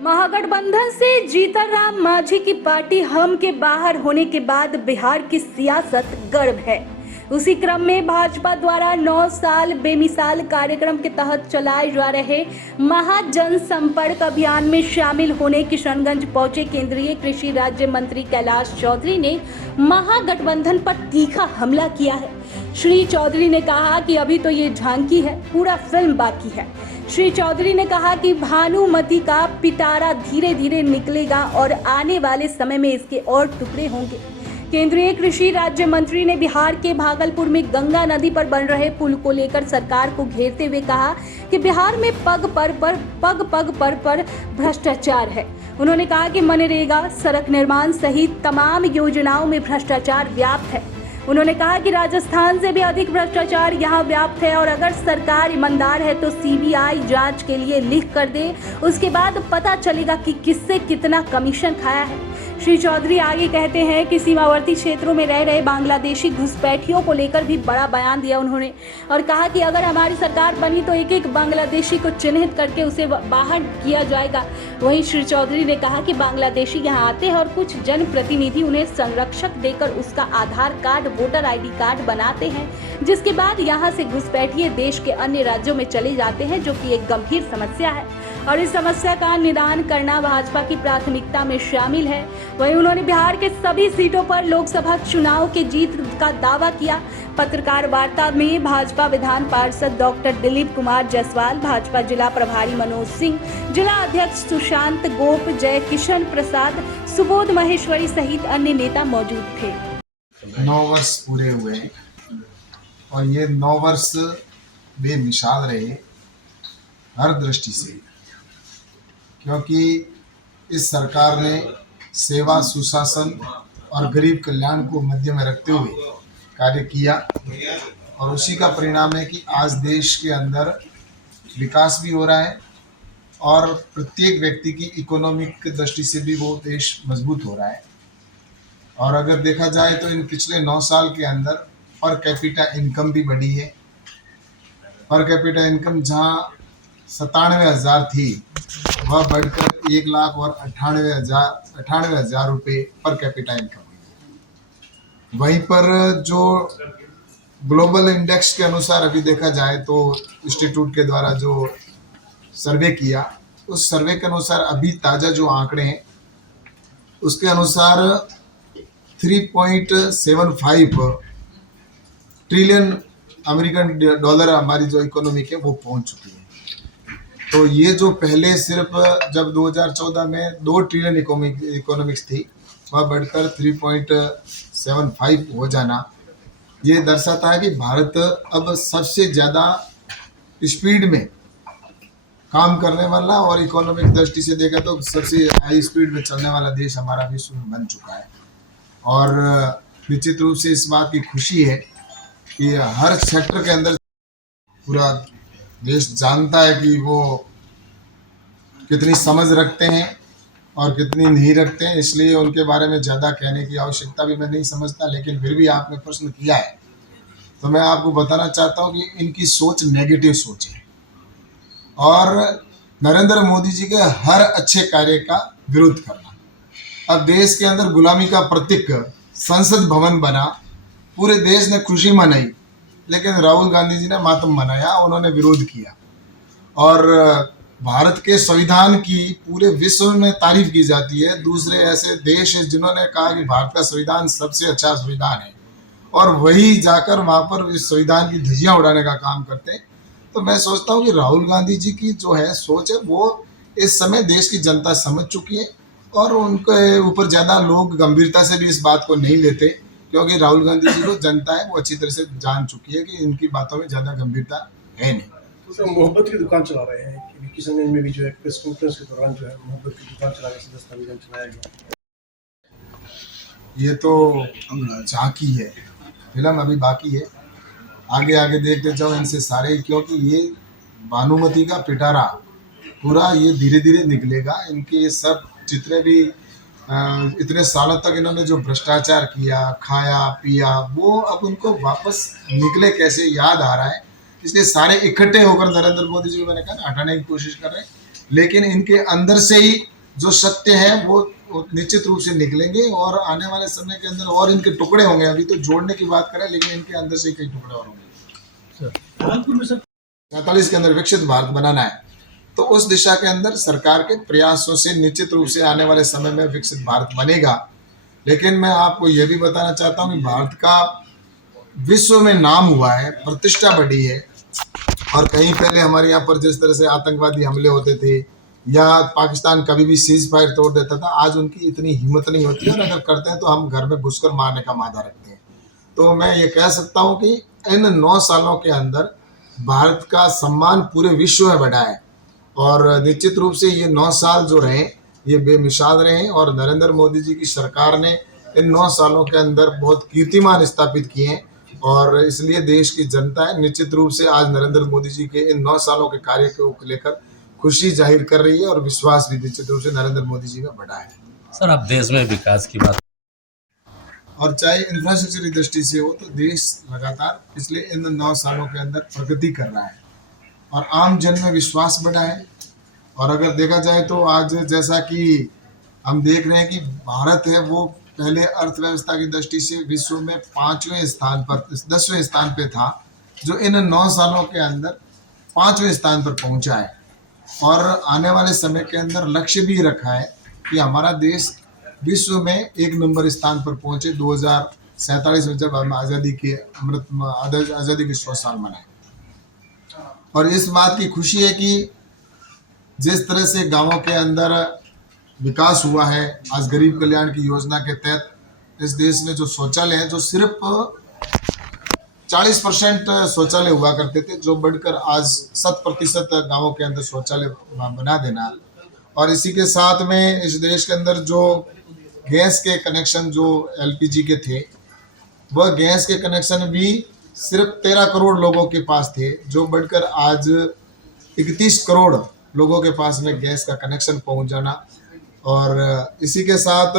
महागठबंधन से जीतनराम मांझी की पार्टी हम के बाहर होने के बाद बिहार की सियासत गर्म है। उसी क्रम में भाजपा द्वारा 9 साल बेमिसाल कार्यक्रम के तहत चलाए जा रहे महाजन संपर्क अभियान में शामिल होने किशनगंज पहुंचे केंद्रीय कृषि राज्य मंत्री कैलाश चौधरी ने महागठबंधन पर तीखा हमला किया है। श्री चौधरी ने कहा कि अभी तो ये झांकी है, पूरा फिल्म बाकी है। श्री चौधरी ने कहा कि भानुमति का पिटारा धीरे धीरे निकलेगा और आने वाले समय में इसके और टुकड़े होंगे। केंद्रीय कृषि राज्य मंत्री ने बिहार के भागलपुर में गंगा नदी पर बन रहे पुल को लेकर सरकार को घेरते हुए कहा कि बिहार में पग पर भ्रष्टाचार है। उन्होंने कहा कि मनरेगा, सड़क निर्माण सहित तमाम योजनाओं में भ्रष्टाचार व्याप्त है। उन्होंने कहा कि राजस्थान से भी अधिक भ्रष्टाचार यहाँ व्याप्त है और अगर सरकार ईमानदार है तो सीबीआई जांच के लिए लिख कर दे, उसके बाद पता चलेगा कि किससे कितना कमीशन खाया है। श्री चौधरी आगे कहते हैं कि सीमावर्ती क्षेत्रों में रह रहे बांग्लादेशी घुसपैठियों को लेकर भी बड़ा बयान दिया उन्होंने और कहा कि अगर हमारी सरकार बनी तो एक एक बांग्लादेशी को चिन्हित करके उसे बाहर किया जाएगा। वहीं श्री चौधरी ने कहा कि बांग्लादेशी यहाँ आते हैं और कुछ जनप्रतिनिधि उन्हें संरक्षक देकर उसका आधार कार्ड, वोटर ID कार्ड बनाते हैं, जिसके बाद यहाँ से घुसपैठिए देश के अन्य राज्यों में चले जाते हैं, जो कि एक गंभीर समस्या है और इस समस्या का निदान करना भाजपा की प्राथमिकता में शामिल है। वहीं उन्होंने बिहार के सभी सीटों पर लोकसभा चुनाव के जीत का दावा किया। पत्रकार वार्ता में भाजपा विधान पार्षद डॉक्टर दिलीप कुमार जायसवाल, भाजपा जिला प्रभारी मनोज सिंह, जिला अध्यक्ष सुशांत गोप, जय किशन प्रसाद, सुबोध महेश्वरी सहित अन्य नेता मौजूद थे। 9 वर्ष पूरे हुए हैं और ये 9 वर्ष बेमिसाल रहे हर दृष्टि से, क्योंकि इस सरकार ने सेवा, सुशासन और गरीब कल्याण को मध्य में रखते हुए कार्य किया और उसी का परिणाम है कि आज देश के अंदर विकास भी हो रहा है और प्रत्येक व्यक्ति की इकोनॉमिक दृष्टि से भी वो देश मजबूत हो रहा है। और अगर देखा जाए तो इन पिछले 9 साल के अंदर पर कैपिटा इनकम भी बढ़ी है। पर कैपिटा इनकम जहां 97,000 थी वह बढ़कर 1,00,000 और 98,000 रुपये पर कैपिटा इनकम हुई। वहीं पर जो ग्लोबल इंडेक्स के अनुसार अभी देखा जाए तो इंस्टीट्यूट के द्वारा जो सर्वे किया, उस सर्वे के अनुसार अभी ताज़ा जो आंकड़े हैं उसके अनुसार 3.75 ट्रिलियन अमेरिकन डॉलर हमारी जो इकोनॉमिक है वो पहुंच चुकी है। तो ये जो पहले सिर्फ जब 2014 में 2 ट्रिलियन इकोनॉमिक्स थी वह बढ़कर 3.75 हो जाना, ये दर्शाता है कि भारत अब सबसे ज़्यादा स्पीड में काम करने वाला और इकोनॉमिक दृष्टि से देखा तो सबसे हाई स्पीड में चलने वाला देश हमारा विश्व में बन चुका है। और निश्चित रूप से इस बात की खुशी है कि हर सेक्टर के अंदर पूरा देश जानता है कि वो कितनी समझ रखते हैं और कितनी नहीं रखते हैं, इसलिए उनके बारे में ज़्यादा कहने की आवश्यकता भी मैं नहीं समझता। लेकिन फिर भी आपने प्रश्न किया है तो मैं आपको बताना चाहता हूँ कि इनकी सोच नेगेटिव सोच है और नरेंद्र मोदी जी के हर अच्छे कार्य का विरोध करना। अब देश के अंदर गुलामी का प्रतीक संसद भवन बना, पूरे देश ने खुशी मनाई, लेकिन राहुल गांधी जी ने मातम मनाया, उन्होंने विरोध किया। और भारत के संविधान की पूरे विश्व में तारीफ की जाती है। दूसरे ऐसे देश हैं जिन्होंने कहा कि भारत का संविधान सबसे अच्छा संविधान है और वही जाकर वहाँ पर इस संविधान की धज्जियाँ उड़ाने का काम करते हैं। तो मैं सोचता हूँ कि राहुल गांधी जी की जो है सोच है वो इस समय देश की जनता समझ चुकी है और उनके ऊपर ज़्यादा लोग गंभीरता से भी इस बात को नहीं लेते, क्योंकि राहुल गांधी जी को जनता है वो अच्छी तरह से जान चुकी है कि इनकी बातों में ज़्यादा गंभीरता है नहीं। तो मोहब्बत की दुकान चला रहे हैं कि किशनगंज में भी जो है प्रेस कॉन्फ्रेंस के दौरान जो है मोहब्बत की दुकान चला के दस्तावेज चलाया गया। ये तो झांकी है, फिल्म अभी बाकी है, आगे आगे देखते जाओ इनसे सारे, क्योंकि ये भानुमति का पिटारा पूरा ये धीरे धीरे निकलेगा। इनके सब जितने भी इतने सालों तक इन्होंने जो भ्रष्टाचार किया, खाया पिया, वो अब उनको वापस निकले कैसे याद आ रहा है, इसलिए सारे इकट्ठे होकर नरेंद्र मोदी जी को मैंने कहा हटाने की कोशिश कर रहे हैं। लेकिन इनके अंदर से ही जो सत्य है वो निश्चित रूप से निकलेंगे और आने वाले समय के अंदर और इनके टुकड़े होंगे। अभी तो जोड़ने की बात करें, लेकिन इनके अंदर से कई टुकड़े और होंगे। कानपुर में सर 47 के अंदर विकसित भारत बनाना है, तो उस दिशा के अंदर सरकार के प्रयासों से निश्चित रूप से आने वाले समय में विकसित भारत बनेगा। लेकिन मैं आपको यह भी बताना चाहता हूँ कि भारत का विश्व में नाम हुआ है, प्रतिष्ठा बढ़ी है, और कहीं पहले हमारे यहाँ पर जिस तरह से आतंकवादी हमले होते थे या पाकिस्तान कभी भी सीज फायर तोड़ देता था, आज उनकी इतनी हिम्मत नहीं होती है, और अगर करते हैं तो हम घर में घुसकर मारने का मादा रखते हैं। तो मैं ये कह सकता हूँ कि इन 9 सालों के अंदर भारत का सम्मान पूरे विश्व में बढ़ा है, और निश्चित रूप से ये 9 साल जो रहे ये बेमिसाल रहे, और नरेंद्र मोदी जी की सरकार ने इन 9 सालों के अंदर बहुत कीर्तिमान स्थापित किए हैं, और इसलिए देश की जनता है निश्चित रूप से आज नरेंद्र मोदी जी के इन 9 सालों के कार्य को लेकर खुशी जाहिर कर रही है, और विश्वास भी निश्चित रूप से नरेंद्र मोदी जी में बढ़ा है। सर, आप देश में विकास की बात, और चाहे इंफ्रास्ट्रक्चर की दृष्टि से हो तो देश लगातार पिछले इन 9 सालों के अंदर प्रगति कर रहा है, और आम जन में विश्वास बढ़ा है। और अगर देखा जाए तो आज जैसा कि हम देख रहे हैं कि भारत है वो पहले अर्थव्यवस्था की दृष्टि से विश्व में 5वें स्थान पर 10वें स्थान पे था, जो इन 9 सालों के अंदर 5वें स्थान पर पहुंचा है, और आने वाले समय के अंदर लक्ष्य भी रखा है कि हमारा देश विश्व में 1 नंबर स्थान पर पहुंचे 2047 में, जब हम आज़ादी के 100 साल मनाए। और इस बात की खुशी है कि जिस तरह से गांवों के अंदर विकास हुआ है, आज गरीब कल्याण की योजना के तहत इस देश में जो शौचालय है, जो सिर्फ 40% शौचालय हुआ करते थे, जो बढ़कर आज 100% गांवों के अंदर शौचालय बना देना, और इसी के साथ में इस देश के अंदर जो गैस के कनेक्शन जो LPG के थे, वह गैस के कनेक्शन भी सिर्फ 13 करोड़ लोगों के पास थे, जो बढ़कर आज 31 करोड़ लोगों के पास में गैस का कनेक्शन पहुंच जाना। और इसी के साथ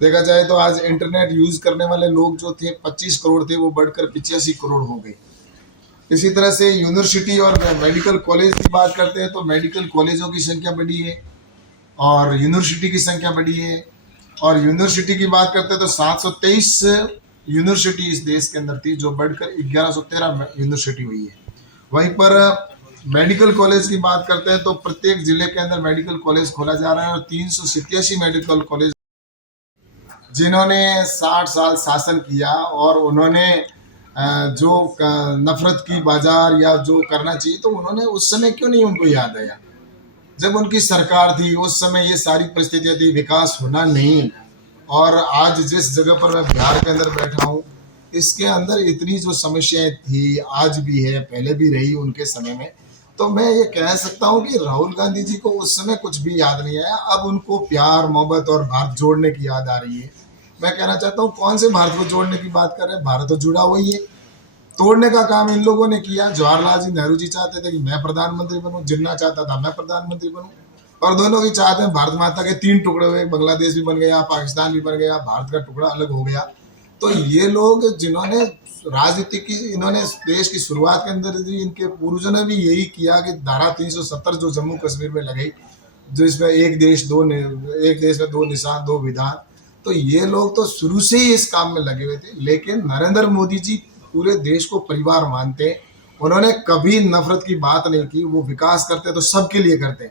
देखा जाए तो आज इंटरनेट यूज़ करने वाले लोग जो थे 25 करोड़ थे, वो बढ़कर 85 करोड़ हो गए। इसी तरह से यूनिवर्सिटी और मेडिकल कॉलेज की बात करते हैं तो मेडिकल कॉलेजों की संख्या बढ़ी है और यूनिवर्सिटी की संख्या बढ़ी है। और यूनिवर्सिटी की बात करते हैं तो 723 यूनिवर्सिटी इस देश के अंदर थी, जो बढ़कर 1113 यूनिवर्सिटी हुई है। वहीं पर मेडिकल कॉलेज की बात करते हैं तो प्रत्येक जिले के अंदर मेडिकल कॉलेज खोला जा रहा है, और 387 मेडिकल कॉलेज जिन्होंने 60 साल शासन किया और उन्होंने जो नफरत की बाजार या जो करना चाहिए, तो उन्होंने उस समय क्यों नहीं उनको याद आया? जब उनकी सरकार थी उस समय ये सारी परिस्थितियां थी, विकास होना नहीं। और आज जिस जगह पर मैं बिहार के अंदर बैठा हूँ, इसके अंदर इतनी जो समस्याएं थी, आज भी है, पहले भी रही उनके समय में। तो मैं ये कह सकता हूँ कि राहुल गांधी जी को उस समय कुछ भी याद नहीं आया, अब उनको प्यार मोहब्बत और भारत जोड़ने की याद आ रही है। मैं कहना चाहता हूँ, कौन से भारत को जोड़ने की बात कर रहे हैं? भारत तो जुड़ा हुआ ही है। तोड़ने का काम इन लोगों ने किया। जवाहरलाल जी नेहरू जी चाहते थे कि मैं प्रधानमंत्री बनूं, जिन्ना चाहता था मैं प्रधानमंत्री बनूं, और दोनों की चाहते हैं भारत माता के 3 टुकड़े हुए, बांग्लादेश भी बन गया, पाकिस्तान भी बन गया, भारत का टुकड़ा अलग हो गया। तो ये लोग जिन्होंने राजनीति की, इन्होंने देश की शुरुआत के अंदर भी इनके पूर्वजों ने भी यही किया कि धारा 370 जो जम्मू कश्मीर में लगाई, जो इसमें एक देश में 2 निशान 2 विधान, तो ये लोग तो शुरू से ही इस काम में लगे हुए थे। लेकिन नरेंद्र मोदी जी पूरे देश को परिवार मानते हैं, उन्होंने कभी नफरत की बात नहीं की। वो विकास करते तो सबके लिए करते।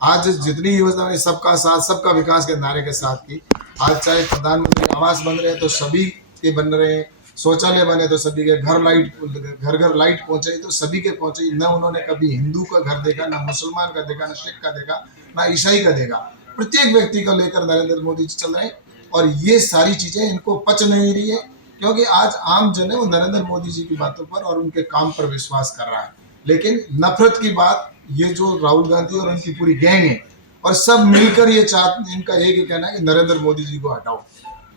आज जितनी योजना है सबका साथ सबका विकास के नारे के साथ की। आज चाहे प्रधानमंत्री आवास बन रहे हैं तो सभी के बन रहे हैं, शौचालय बने तो सभी के घर घर लाइट पहुंचे तो सभी के पहुंचे। न उन्होंने कभी हिंदू का घर देखा, ना मुसलमान का देखा, ना सिख का देखा, ना ईसाई का देखा। प्रत्येक व्यक्ति को लेकर नरेंद्र मोदी जी चल रहे हैं, और ये सारी चीजें इनको पच नहीं रही है, क्योंकि आज आम जन है वो नरेंद्र मोदी जी की बातों पर और उनके काम पर विश्वास कर रहा है। लेकिन नफरत की बात ये जो राहुल गांधी और उनकी पूरी गैंग है, और सब मिलकर ये चाहते, इनका एक ही कहना है कि नरेंद्र मोदी जी को हटाओ।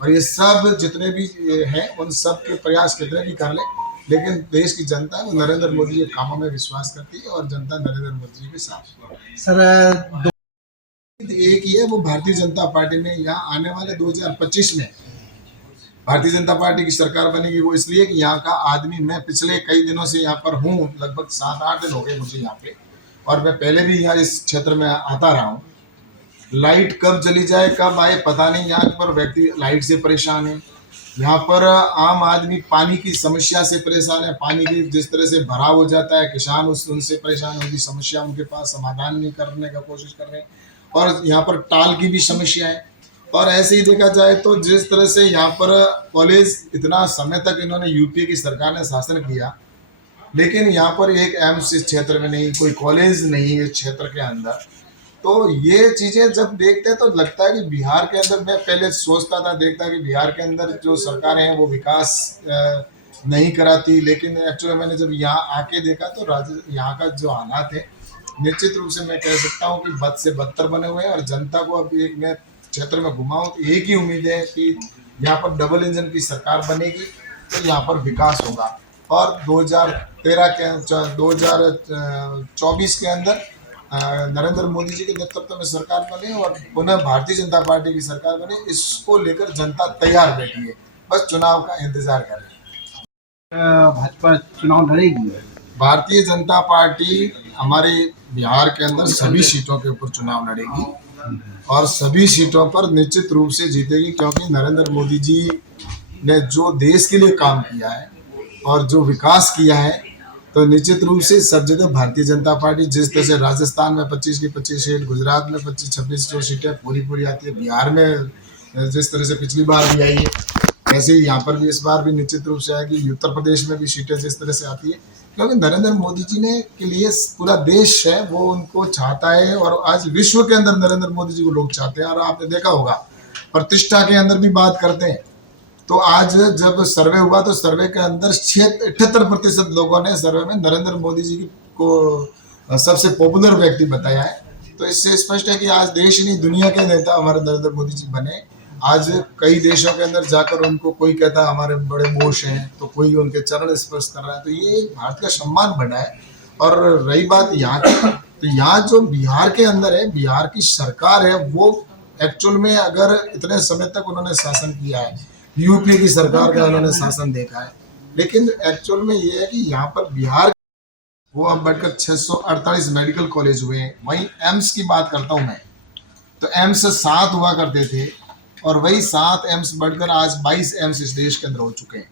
और ये सब जितने भी हैं उन सब के प्रयास कितने भी कर ले, लेकिन देश की जनता है वो नरेंद्र मोदी के कामों में विश्वास करती है, और जनता नरेंद्र मोदी जी के साथ। सर एक ही है, वो भारतीय जनता पार्टी में यहाँ आने वाले 2025 में भारतीय जनता पार्टी की सरकार बनेगी। वो इसलिए कि यहाँ का आदमी, मैं पिछले कई दिनों से यहाँ पर हूँ, लगभग 7-8 दिन हो गए मुझे यहाँ पे, और मैं पहले भी यहाँ इस क्षेत्र में आता रहा हूँ। लाइट कब चली जाए कब आए पता नहीं, यहाँ पर व्यक्ति लाइट से परेशान है। यहाँ पर आम आदमी पानी की समस्या से परेशान है। पानी की जिस तरह से भराव हो जाता है, किसान उनसे परेशान, उनकी समस्या उनके पास समाधान नहीं करने का कोशिश कर रहे हैं। और यहाँ पर टाल की भी समस्या है। और ऐसे ही देखा जाए तो जिस तरह से यहाँ पर कॉलेज इतना समय तक इन्होंने यूपीए की सरकार ने शासन किया, लेकिन यहाँ पर एक एम्स इस क्षेत्र में नहीं, कोई कॉलेज नहीं इस क्षेत्र के अंदर। तो ये चीज़ें जब देखते हैं तो लगता है कि बिहार के अंदर, मैं पहले सोचता था देखता कि बिहार के अंदर जो सरकारें हैं वो विकास नहीं कराती, लेकिन एक्चुअली मैंने जब यहाँ आके देखा तो यहाँ का जो हालात है निश्चित रूप से मैं कह सकता हूँ कि बद से बदतर बने हुए हैं। और जनता को अब एक मैं क्षेत्र में घुमाऊँ तो एक ही उम्मीद है कि यहाँ पर डबल इंजन की सरकार बनेगी तो यहाँ पर विकास होगा। और 2024 के अंदर नरेंद्र मोदी जी के नेतृत्व में सरकार बने और पुनः भारतीय जनता पार्टी की सरकार बने, इसको लेकर जनता तैयार बैठी है, बस चुनाव का इंतजार कर रही है। भाजपा चुनाव लड़ेगी। भारतीय जनता पार्टी हमारे बिहार के अंदर सभी सीटों के ऊपर चुनाव लड़ेगी और सभी सीटों पर निश्चित रूप से जीतेगी, क्योंकि नरेंद्र मोदी जी ने जो देश के लिए काम किया है और जो विकास किया है, तो निश्चित रूप से सब जगह भारतीय जनता पार्टी, जिस तरह से राजस्थान में 25 की 25 सीट, गुजरात में 25-26 जो सीटें पूरी आती है, बिहार में जिस तरह से पिछली बार भी आई है, ऐसे ही यहाँ पर भी इस बार भी निश्चित रूप से आएगी। उत्तर प्रदेश में भी सीटें जिस तरह से आती है, क्योंकि नरेंद्र मोदी जी ने के लिए पूरा देश है वो उनको चाहता है और आज विश्व के अंदर नरेंद्र मोदी जी को लोग चाहते हैं। और आपने देखा होगा प्रतिष्ठा के अंदर भी बात करते हैं, तो आज जब सर्वे हुआ तो सर्वे के अंदर 78% लोगों ने सर्वे में नरेंद्र मोदी जी को सबसे पॉपुलर व्यक्ति बताया है। तो इससे स्पष्ट है कि आज देश नहीं दुनिया के नेता हमारे नरेंद्र मोदी जी बने। आज कई देशों के अंदर जाकर उनको कोई कहता है हमारे बड़े मोश हैं, तो कोई उनके चरण स्पर्श कर रहा है, तो ये भारत का सम्मान बढ़ा है। और रही बात यहाँ की, तो यहाँ जो बिहार के अंदर है, बिहार की सरकार है, वो एक्चुअल में अगर इतने समय तक उन्होंने शासन किया है, यूपी की सरकार का उन्होंने शासन देखा है, लेकिन एक्चुअल में ये है कि यहाँ पर बिहार वो अब बढ़कर 648 मेडिकल कॉलेज हुए हैं। वहीं एम्स की बात करता हूँ मैं, तो एम्स 7 हुआ करते थे और वही 7 एम्स बढ़कर आज 22 एम्स इस देश के अंदर हो चुके हैं।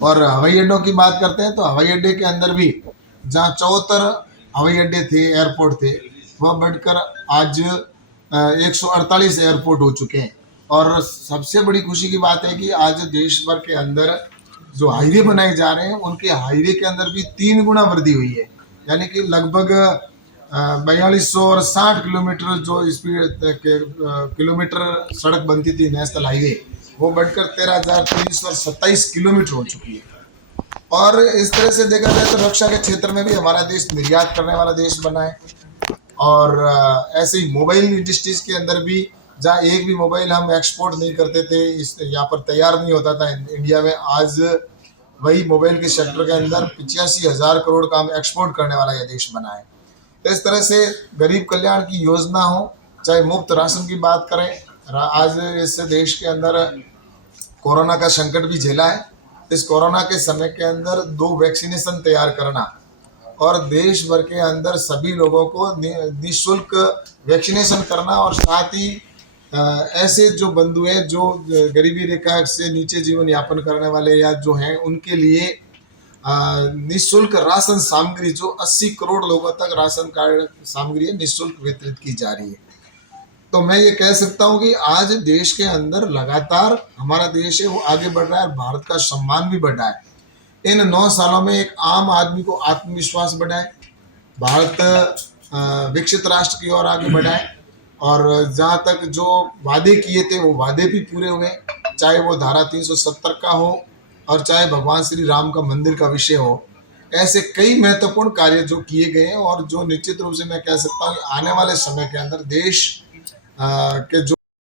और हवाई अड्डों की बात करते हैं तो हवाई अड्डे के अंदर भी जहाँ 74 हवाई अड्डे थे, एयरपोर्ट थे, वह बढ़कर आज 148 एयरपोर्ट हो चुके हैं। और सबसे बड़ी खुशी की बात है कि आज देश भर के अंदर जो हाईवे बनाए जा रहे हैं उनके हाईवे के अंदर भी 3 गुना वृद्धि हुई है, यानी कि लगभग 4260 किलोमीटर जो स्पीड किलोमीटर सड़क बनती थी नेशनल हाईवे, वो बढ़कर 13,327 किलोमीटर हो चुकी है। और इस तरह से देखा जाए तो रक्षा के क्षेत्र में भी हमारा देश निर्यात करने वाला देश बना है। और ऐसे ही मोबाइल इंडस्ट्रीज के अंदर भी, जहाँ एक भी मोबाइल हम एक्सपोर्ट नहीं करते थे, इस यहाँ पर तैयार नहीं होता था इंडिया में, आज वही मोबाइल के सेक्टर के अंदर 85,000 करोड़ का हम एक्सपोर्ट करने वाला यह देश बना है। तो इस तरह से गरीब कल्याण की योजना हो, चाहे मुफ्त राशन की बात करें, आज इस देश के अंदर कोरोना का संकट भी झेला है। इस कोरोना के समय के अंदर 2 वैक्सीनेशन तैयार करना और देश भर के अंदर सभी लोगों को निःशुल्क वैक्सीनेशन करना, और साथ ही ऐसे जो बंधु हैं जो गरीबी रेखा से नीचे जीवन यापन करने वाले या जो हैं, उनके लिए निःशुल्क राशन सामग्री जो 80 करोड़ लोगों तक राशन कार्ड सामग्री निःशुल्क वितरित की जा रही है। तो मैं ये कह सकता हूँ कि आज देश के अंदर लगातार हमारा देश है वो आगे बढ़ रहा है, भारत का सम्मान भी बढ़ा है। इन 9 सालों में एक आम आदमी को आत्मविश्वास बढ़ा है, भारत विकसित राष्ट्र की ओर आगे बढ़ा है। और जहाँ तक जो वादे किए थे वो वादे भी पूरे हुए, चाहे वो धारा 370 का हो और चाहे भगवान श्री राम का मंदिर का विषय हो। ऐसे कई महत्वपूर्ण कार्य जो किए गए हैं और जो निश्चित रूप से मैं कह सकता हूँ कि आने वाले समय के अंदर देश के जो